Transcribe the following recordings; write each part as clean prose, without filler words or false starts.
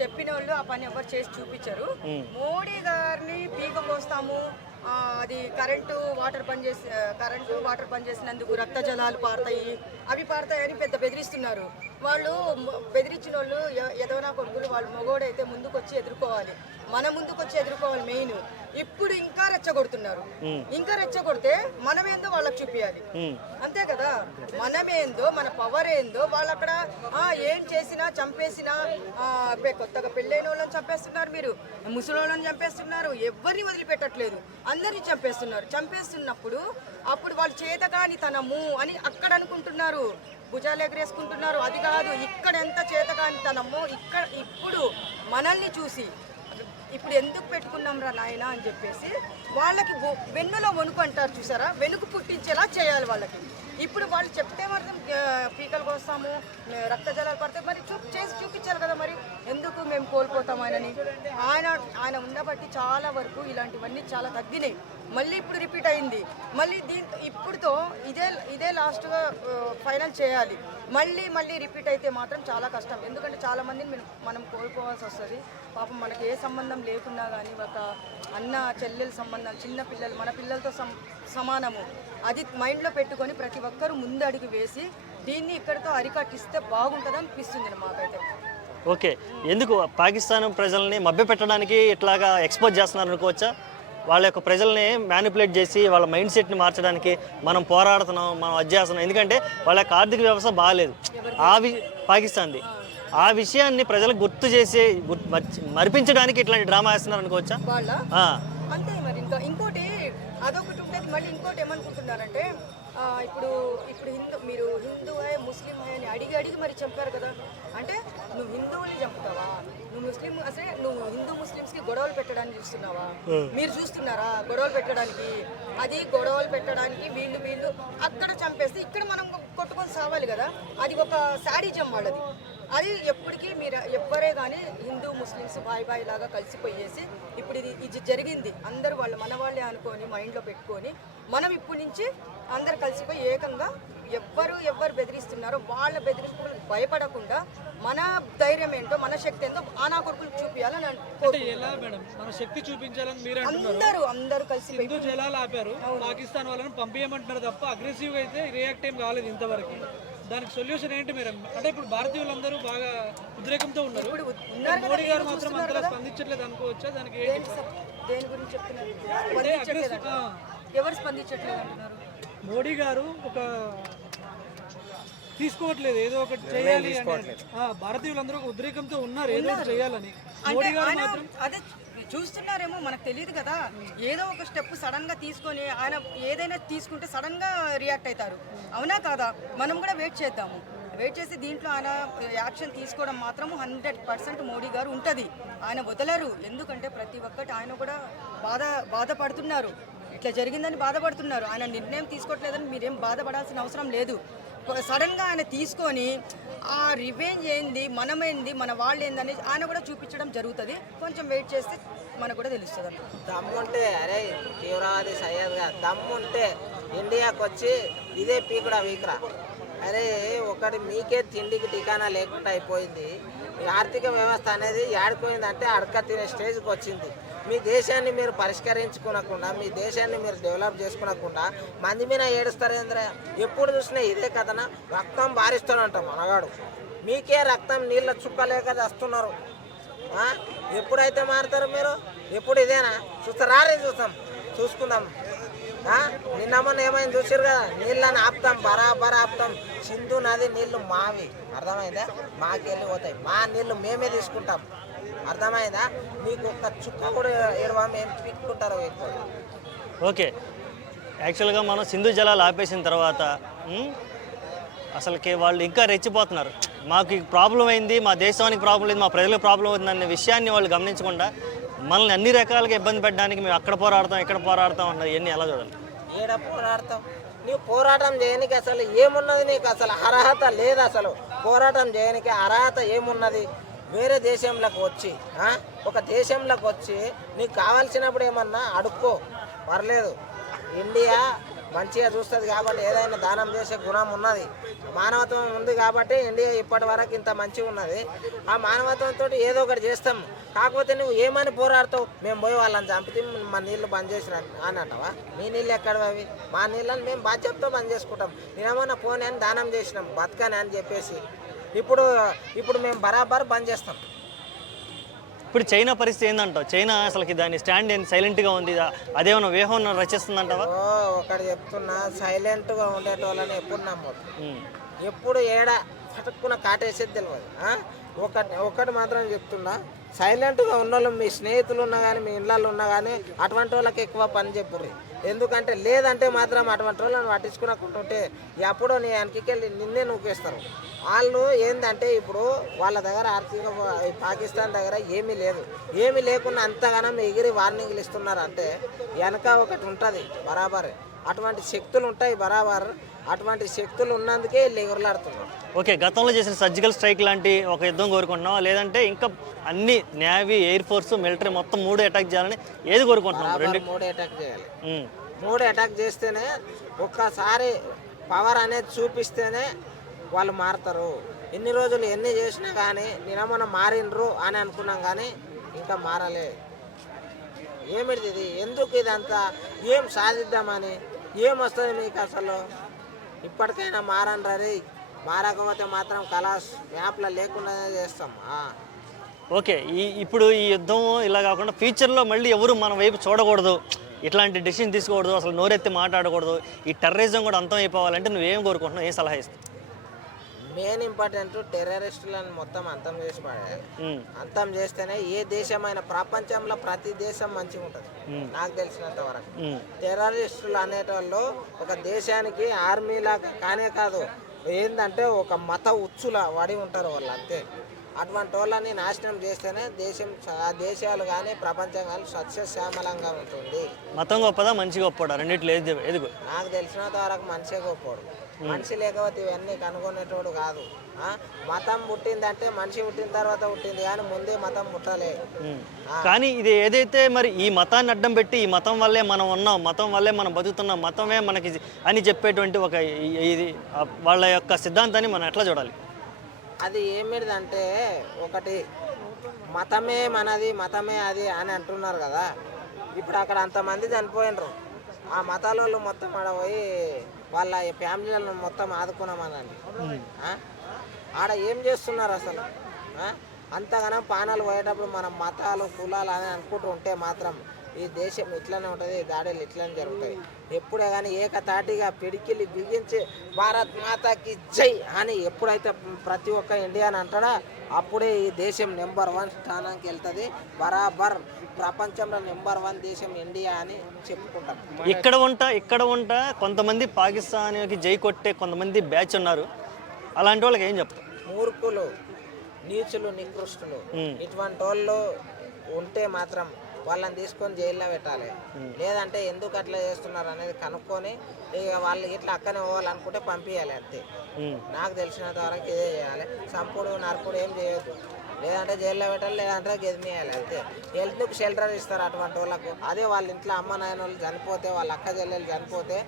చెప్పిన వాళ్ళు ఆ పని ఎవరు చేసి చూపించారు. మోడీ గారిని పీక కోస్తాము, అది కరెంటు వాటర్ బంద్ చేసినందుకు రక్త జలాలు పారుతాయి, అవి పారుతాయని పెద్ద బెదిరిస్తున్నారు. వాళ్ళు బెదిరించిన వాళ్ళు ఎదవనా కొడుకులు, వాళ్ళు మగోడైతే ముందుకొచ్చి ఎదుర్కోవాలి, మన ముందుకొచ్చి ఎదుర్కోవాలి మెయిన్. ఇప్పుడు ఇంకా రెచ్చగొడుతున్నారు. ఇంకా రెచ్చగొడితే మనమేందో వాళ్ళకి చూపించాలి, అంతే కదా. మనమేందో, మన పవర్ ఏందో వాళ్ళు అక్కడ ఏం చేసినా చంపేసినా, కొత్తగా పెళ్ళైన వాళ్ళని చంపేస్తున్నారు, మీరు ముసలి వాళ్ళని చంపేస్తున్నారు, ఎవరిని వదిలిపెట్టట్లేదు, అందరినీ చంపేస్తున్నప్పుడు అప్పుడు వాళ్ళు చేతకానితనము అని అక్కడ అనుకుంటున్నారు, భుజాలు ఎగరేసుకుంటున్నారు. అది కాదు, ఇక్కడ ఎంత చేతకానితనమో ఇప్పుడు మనల్ని చూసి ఇప్పుడు ఎందుకు పెట్టుకున్నాం రా నాయన అని చెప్పేసి వాళ్ళకి వెన్నులో వణుకు అంటారు చూసారా, వెనుకు పుట్టించేలా చేయాలి వాళ్ళకి. ఇప్పుడు వాళ్ళు చెప్తే మాత్రం పీకలకు వస్తాము, రక్త జలాలు పడితే మరి చేసి చూపించాలి కదా. మరి ఎందుకు మేము కోల్పోతాం ఆయనని? ఆయన ఉండబట్టి చాలా వరకు ఇలాంటివన్నీ చాలా తగ్గినాయి. మళ్ళీ ఇప్పుడు రిపీట్ అయింది. మళ్ళీ ఇప్పుడుతో ఇదే లాస్ట్గా ఫైనల్ చేయాలి. మళ్ళీ రిపీట్ అయితే మాత్రం చాలా కష్టం. ఎందుకంటే చాలామందిని మనం కోల్పోవాల్సి వస్తుంది. పాపం మనకి ఏ సంబంధం లేకున్నా కానీ ఒక అన్న చెల్లెల సంబంధం, చిన్న పిల్లలు మన పిల్లలతో సమానము, అది మైండ్లో పెట్టుకొని ప్రతి ఒక్కరూ ముందడుగు వేసి దీన్ని ఇక్కడితో అరికట్టిస్తే బాగుంటుంది అనిపిస్తుంది మాకైతే. ఓకే, ఎందుకు పాకిస్తాన్ ప్రజల్ని మభ్యపెట్టడానికి ఇట్లాగా ఎక్స్పోజ్ చేస్తున్నారు అనుకోవచ్చా? వాళ్ళ యొక్క ప్రజల్ని మ్యానిపులేట్ చేసి వాళ్ళ మైండ్ సెట్ని మార్చడానికి మనం పోరాడుతున్నాం, మనం అది చేస్తున్నాం. ఎందుకంటే వాళ్ళ యొక్క ఆర్థిక వ్యవస్థ బాగాలేదు పాకిస్తాన్ది. ఆ విషయాన్ని ప్రజలకు గుర్తు చేసి మరిపించడానికి ఇట్లాంటి డ్రామా వేస్తున్నారు అనుకోవచ్చా? అంతే మరి. ఇంకోటి అదొకటి ఉండేది. మళ్ళీ ఇంకోటి ఏమనుకుంటున్నారంటే ఇప్పుడు మీరు హిందూయే ముస్లిం అని అడిగి మరి చంపారు కదా. అంటే నువ్వు హిందువుల్ని చంపుతావా? నువ్వు ముస్లిం, అసలే నువ్వు హిందూ ముస్లిమ్స్కి గొడవలు పెట్టడానికి చూస్తున్నావా? మీరు చూస్తున్నారా గొడవలు పెట్టడానికి? అది గొడవలు పెట్టడానికి వీళ్ళు అక్కడ చంపేస్తే ఇక్కడ మనం కొట్టుకొని సావాలి కదా. అది ఒక శాడిజం వాళ్ళది. అది ఎప్పటికీ మీరు ఎవ్వరే కానీ హిందూ ముస్లిమ్స్ బాయ్ లాగా కలిసిపోయేసి ఇప్పుడు ఇది జరిగింది. అందరూ మన వాళ్ళే అనుకొని మైండ్లో పెట్టుకొని మనం ఇప్పటి నుంచి అందరు కలిసిపోయి ఏకంగా ఎవరు బెదిరిస్తున్నారో వాళ్ళ బెదిరింపులకు భయపడకుండా మన ధైర్యం ఏంటో, మన శక్తి ఏంటో ఆనా కొడుకులకు చూపించాలని అందరూ కలిసి హిందూ జలాలు ఆపారు, పాకిస్తాన్ వాళ్ళని పంపించమంటున్నారు తప్ప అగ్రెసివ్ అయితే రియాక్ట్ ఏం కాలేదు ఇంతవరకు. దానికి సొల్యూషన్ ఏంటి మీరు? అంటే ఇప్పుడు భారతీయులందరూ బాగా ఉద్రేకంతో ఉన్నారు, మోడీ గారు మాత్రం అంతలా స్పందించట్లేదు అనుకోవచ్చా? దానికి దేని గురించి చెప్తున్నారు? ఎవరు స్పందించట్లేదు అంటున్నారు? మోడీ గారు ఒక తీసుకోవట్లేదు, ఏదో ఒకటి చేయాలి అని. భారతీయులందరూ ఒక ఉద్రేకంతో ఉన్నారు, ఏదో ఒకటి చేయాలని. మోడీ గారు మాత్రం అదే చూస్తున్నారేమో, మనకు తెలియదు కదా. ఏదో ఒక స్టెప్ సడన్ గా తీసుకొని ఆయన ఏదైనా తీసుకుంటే సడన్ గా రియాక్ట్ అవుతారు, అవునా కాదా? మనం కూడా వెయిట్ చేద్దాము. వెయిట్ చేసి దీంట్లో ఆయన యాక్షన్ తీసుకోవడం మాత్రం 100% మోడీ గారు ఉంటుంది. ఆయన వదలరు. ఎందుకంటే ప్రతి ఒక్కటి ఆయన కూడా బాధపడుతున్నారు. ఇట్లా జరిగిందని బాధపడుతున్నారు. ఆయన నిర్ణయం తీసుకోవట్లేదని మీరేం బాధపడాల్సిన అవసరం లేదు. సడన్గా ఆయన తీసుకొని ఆ రివెంజ్ ఏంది, మనమేంది, మన వాళ్ళు ఏందని ఆయన కూడా చూపించడం జరుగుతుంది. కొంచెం వెయిట్ చేస్తే మనకు కూడా తెలుస్తుంది. దమ్ముంటే అరే తీవ్రవాది సయ్యద్గా దమ్ముంటే ఇండియాకి వచ్చి ఇదే పీకుడా వీకురా. అరే ఒకటి మీకే తిండికి ఠికానా లేకుండా అయిపోయింది. ఈ ఆర్థిక వ్యవస్థ అనేది ఆడిపోయిందంటే అడక తినే స్టేజ్కి వచ్చింది. మీ దేశాన్ని మీరు పరిష్కరించుకోనకుండా, మీ దేశాన్ని మీరు డెవలప్ చేసుకునకుండా మంది మీద ఏడుస్తారేంద్ర? ఎప్పుడు చూసినా ఇదే కథన. రక్తం బారిస్తానంట మనగాడు. మీకే రక్తం నీళ్ళ చుక్కలేక వస్తున్నారు. ఎప్పుడైతే మారుతారు మీరు? ఎప్పుడు ఇదేనా? చూస్తారా? చూసుకుందాం. నిన్న మొన్న ఏమైంది చూసారు కదా, నీళ్ళని ఆపుతాం, బరాబర్ ఆపుతాం. సింధు నది నీళ్లు మావి, అర్థమైందా? మాకెళ్ళి పోతాయి, మా నీళ్లు మేమే తీసుకుంటాం, అర్థమైందా? మీకు ఒక చుక్క కూడా ఏడవా మేము పీక్కుంటారు. ఓకే, యాక్చువల్గా మనం సింధు జలాలు ఆపేసిన తర్వాత అసలుకి వాళ్ళు ఇంకా రెచ్చిపోతున్నారు. మాకు ప్రాబ్లం అయింది, మా దేశానికి ప్రాబ్లం అయింది, మా ప్రజలకు ప్రాబ్లం అవుతుంది అనే విషయాన్ని వాళ్ళు గమనించకుండా మనల్ని అన్ని రకాలుగా ఇబ్బంది పెట్టడానికి మేము అక్కడ పోరాడతాం ఇక్కడ పోరాడతాం అన్నది ఇవన్నీ ఎలా చూడాలి? ఏడ పోరాడతాం? నీవు పోరాటం చేయడానికి అసలు ఏమున్నది? నీకు అసలు అర్హత లేదు. అసలు పోరాటం చేయడానికి అర్హత ఏమున్నది? వేరే దేశంలోకి వచ్చి ఒక దేశంలోకి వచ్చి నీకు కావాల్సినప్పుడు ఏమన్నా అడుక్కో, పర్లేదు. ఇండియా మంచిగా చూస్తుంది కాబట్టి ఏదైనా దానం చేసే గుణం ఉన్నది, మానవత్వం ఉంది కాబట్టి ఇండియా ఇప్పటి వరకు ఇంత మంచిగా ఉన్నది. ఆ మానవత్వంతో ఏదో ఒకటి చేస్తాం. కాకపోతే నువ్వు ఏమని పోరాడతావు? మేము పోయి వాళ్ళని చంపితే మా నీళ్ళు బంద్ చేసిన అని అంటావా? మీ నీళ్ళు ఎక్కడ అవి? మా నీళ్ళని మేము బాధ్యతతో బంద్ చేసుకుంటాం. నేనేమన్నా పోనీ అని దానం చేసినాం బతకని అని చెప్పేసి ఇప్పుడు మేము బరాబర్ బంద్ చేస్తాం. ఇప్పుడు చైనా పరిస్థితి ఏందంటావు? చైనా అసలుకి దాని స్టాండ్ ఏంటి, సైలెంట్గా ఉంది, అదేమన్నా వ్యూహం రచిస్తుందంటావా? ఒకటి చెప్తున్నా, సైలెంట్గా ఉండేటోళ్ళని ఎప్పుడు నమ్మొద్దు. ఎప్పుడు ఏడ పట్టుకున్న కాటేసేది తెలియదు. ఒకటి మాత్రం చెప్తున్నా, సైలెంట్గా ఉన్నోళ్ళు మీ స్నేహితులు ఉన్నా కానీ మీ ఇళ్ళల్లో ఉన్నా కానీ అటువంటి వాళ్ళకి ఎక్కువ పని చెప్పుర్రి. ఎందుకంటే లేదంటే మాత్రం అటువంటి వాళ్ళని పట్టించుకునకుంటుంటే ఎప్పుడో నీ వెనక్కి నిన్నే నూకేస్తారు. వాళ్ళు ఏంటంటే ఇప్పుడు వాళ్ళ దగ్గర ఆర్థిక పాకిస్తాన్ దగ్గర ఏమీ లేకుండా అంతగానం ఎగిరి వార్నింగ్లు ఇస్తున్నారు అంటే వెనక ఒకటి ఉంటుంది బరాబర్. అటువంటి శక్తులు ఉంటాయి బరాబర్. అటువంటి శక్తులు ఉన్నందుకే వీళ్ళు ఎగురులాడుతున్నారు. ఓకే, గతంలో చేసిన సర్జికల్ స్ట్రైక్ లాంటి ఒక యుద్ధం కోరుకుంటున్నావా, లేదంటే ఇంకా అన్ని నేవీ, ఎయిర్ ఫోర్స్, మిలిటరీ మొత్తం 3 అటాక్ చేయాలని ఏది కోరుకుంటున్నావు? 3 అటాక్ చేయాలి. 3 అటాక్ చేస్తేనే ఒక్కసారి పవర్ అనేది చూపిస్తేనే వాళ్ళు మారుతారు. ఎన్ని రోజులు ఎన్ని చేసినా కానీ నేనేమన్నా మారిండ్రు అని అనుకున్నాం కానీ ఇంకా మారలే. ఏమిటి ఇది? ఎందుకు ఇదంతా? ఏం సాధిద్దామని? ఏం వస్తుంది మీకు అసలు? ఇప్పటికైనా మారండి రే. మారకపోతే మాత్రం కలాస్ మ్యాప్లో లేకుండానే చేస్తాం. ఓకే, ఇప్పుడు ఈ యుద్ధం ఇలా కాకుండా ఫ్యూచర్లో మళ్ళీ ఎవరు మన వైపు చూడకూడదు, ఇట్లాంటి డెసిషన్ తీసుకోకూడదు, అసలు నోరెత్తి మాట్లాడకూడదు, ఈ టెర్రరిజం కూడా అంతం అయిపోవాలంటే నువ్వేం కోరుకుంటున్నావు, ఏం సలహా ఇస్తావు? మెయిన్ ఇంపార్టెంట్ టెర్రరిస్టులను మొత్తం అంతం చేసి పడేయాలి. అంతం చేస్తేనే ఏ దేశమైన ప్రపంచంలో ప్రతి దేశం మంచిగా ఉంటుంది నాకు తెలిసినంత వరకు. టెర్రరిస్టులు అనేటోళ్ళు ఒక దేశానికి ఆర్మీ లాగా కానే కాదు, ఏంటంటే ఒక మత ఉచ్చుల వడి ఉంటారు వాళ్ళు అంతే. అటువంటి వాళ్ళని నాశనం చేస్తేనే దేశాలు కానీ ప్రపంచం కానీ సస్యశ్యామలంగా ఉంటుంది. మతం గొప్పదా మనిషి గొప్పదా? రెండిట్లో ఎదుగు నాకు తెలిసినంత వరకు మనిషే గొప్పడు. మనిషి లేకపోతే ఇవన్నీ కనుగొనేటోడు కాదు. మతం పుట్టిందంటే మనిషి పుట్టిన తర్వాత పుట్టింది కానీ ముందే మతం పుట్టలే. కానీ ఇది ఏదైతే మరి ఈ మతాన్ని అడ్డం పెట్టి ఈ మతం వల్లే మనం ఉన్నాం, మతం వల్లే మనం బతుకుతున్నాం, మతమే మనకి అని చెప్పేటువంటి ఒక ఇది వాళ్ళ యొక్క సిద్ధాంతాన్ని మనం ఎట్లా చూడాలి? అది ఏమిటిదంటే ఒకటి మతమే మనది, మతమే అది అని అంటున్నారు కదా. ఇప్పుడు అక్కడ అంతమంది చనిపోయినరు. ఆ మతాల వాళ్ళు మొత్తం ఆడ పోయి వాళ్ళ ఫ్యామిలీలను మొత్తం ఆదుకున్నామనండి. ఆడ ఏం చేస్తున్నారు అసలు? అంతగానో పానాలు పోయేటప్పుడు మనం మతాలు కులాలు అని అనుకుంటూ ఉంటే మాత్రం ఈ దేశం ఇట్లనే ఉంటుంది, దాడులు ఇట్లనే జరుగుతాయి. ఎప్పుడే కానీ ఏకతాటిగా పిడికిలి బిగించి భారత్ మాతాకి జై అని ఎప్పుడైతే ప్రతి ఒక్క ఇండియన్ అంటాడో అప్పుడే ఈ దేశం నెంబర్ 1 స్థానానికి వెళ్తుంది. బరాబర్ ప్రపంచంలో నెంబర్ 1 దేశం ఇండియా అని చెప్పుకుంటాం. ఇక్కడ ఉంటా కొంతమంది పాకిస్తాన్కి జై కొట్టే కొంతమంది బ్యాచ్ ఉన్నారు. అలాంటి వాళ్ళకి ఏం చెప్తారు? మూర్ఖులు, నీచులు, నికృష్టులు ఇటువంటి వాళ్ళు ఉంటే మాత్రం వాళ్ళని తీసుకొని జైల్లో పెట్టాలి. లేదంటే ఎందుకు అట్లా చేస్తున్నారు అనేది కనుక్కొని ఇక వాళ్ళు ఇట్లా అక్కనే పోవాలనుకుంటే పంపించాలి అంతే. నాకు తెలిసినంత వరకు ఇదే చేయాలి. సంపుడు నరకుడు ఏం చేయొద్దు. లేదంటే జైల్లో పెట్టాలి, లేదంటే గెదిమేయాలి అంతే. హెల్త్కి షెల్టర్ ఇస్తారు అటువంటి వాళ్ళకు. అదే వాళ్ళ ఇంట్లో అమ్మ నాయన వాళ్ళు చనిపోతే, వాళ్ళ అక్క చెల్లెలు చనిపోతే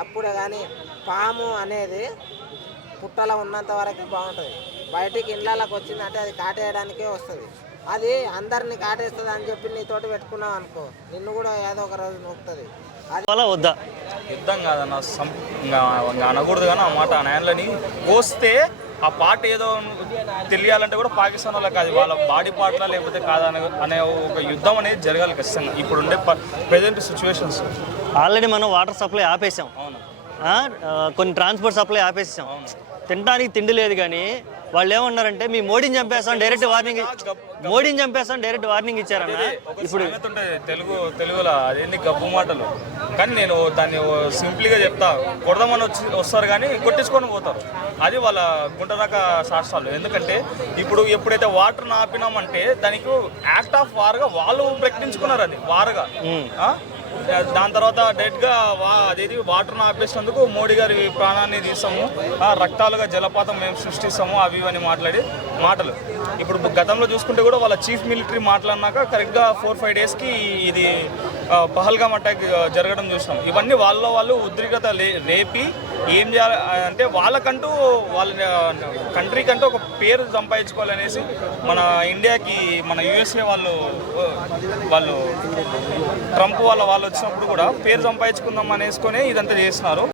అప్పుడే కానీ పాము అనేది పుట్టలో ఉన్నంత వరకు బాగుంటుంది. బయటికి ఇళ్ళకి వచ్చిందంటే అది కాటేయడానికే వస్తుంది. అది అందరిని కాటేస్తుంది అని చెప్పి నీతోటి పెట్టుకున్నావు అనుకో, నిన్ను కూడా ఏదో ఒక రోజు నూపుతుంది. అలా వద్దా? యుద్ధం కాదన్న, ఇంకా అనకూడదు కానీ ఆ మాట నాయనలని కోస్తే ఆ పాట ఏదో తెలియాలంటే కూడా పాకిస్తాన్ వాళ్ళకి అది వాళ్ళ బాడీ పార్ట్లా లేకపోతే కాదా అనే ఒక యుద్ధం అనేది జరగాలి ఖచ్చితంగా. ఇప్పుడు ఉండే ప్రెజెంట్ సిచ్యువేషన్స్. ఆల్రెడీ మనం వాటర్ సప్లై ఆపేసాం, కొన్ని ట్రాన్స్పోర్ట్ సప్లై ఆపేసాం, తినడానికి తిండి లేదు. కానీ వాళ్ళు ఏమన్నారంటే మీ మోడీని చంపేస్తాం డైరెక్ట్ వార్నింగ్ ఇచ్చారన్న. ఇప్పుడు తెలుగులో అదేంటి గబ్బు మాటలు, కానీ నేను దాన్ని సింపుల్గా చెప్తా. కొడదామని వస్తారు కానీ కొట్టించుకొని పోతారు. అది వాళ్ళ గుంటదాకా శాస్త్రాలు. ఎందుకంటే ఇప్పుడు ఎప్పుడైతే వాటర్ ఆపినామంటే దానికి యాక్ట్ ఆఫ్ వార్గా వాళ్ళు ప్రకటించుకున్నారు. అది వార్గా. దాని తర్వాత డైరెక్ట్గా అదేది వాటర్ను ఆపేసినందుకు మోడీ గారి ప్రాణాన్ని తీస్తాము, రక్తాలుగా జలపాతం మేము సృష్టిస్తాము, అవి ఇవన్నీ మాటలు. ఇప్పుడు గతంలో చూసుకుంటే కూడా వాళ్ళ చీఫ్ మిలిటరీ మాట్లాడినాక కరెక్ట్గా 4-5 డేస్కి ఇది పహల్గామ్ అటాక్ జరగడం చూసినాం. ఇవన్నీ వాళ్ళు ఉద్రిక్తత రేపి ఏం చేయాలి అంటే వాళ్ళకంటూ వాళ్ళ కంట్రీకంటూ ఒక పేరు సంపాదించుకోవాలనేసి మన ఇండియాకి మన యుఎస్ఏ వాళ్ళు ట్రంప్ వాళ్ళు వచ్చినప్పుడు కూడా పేరు సంపాదించుకుందాం అనేసుకొని ఇదంతా చేస్తున్నారు.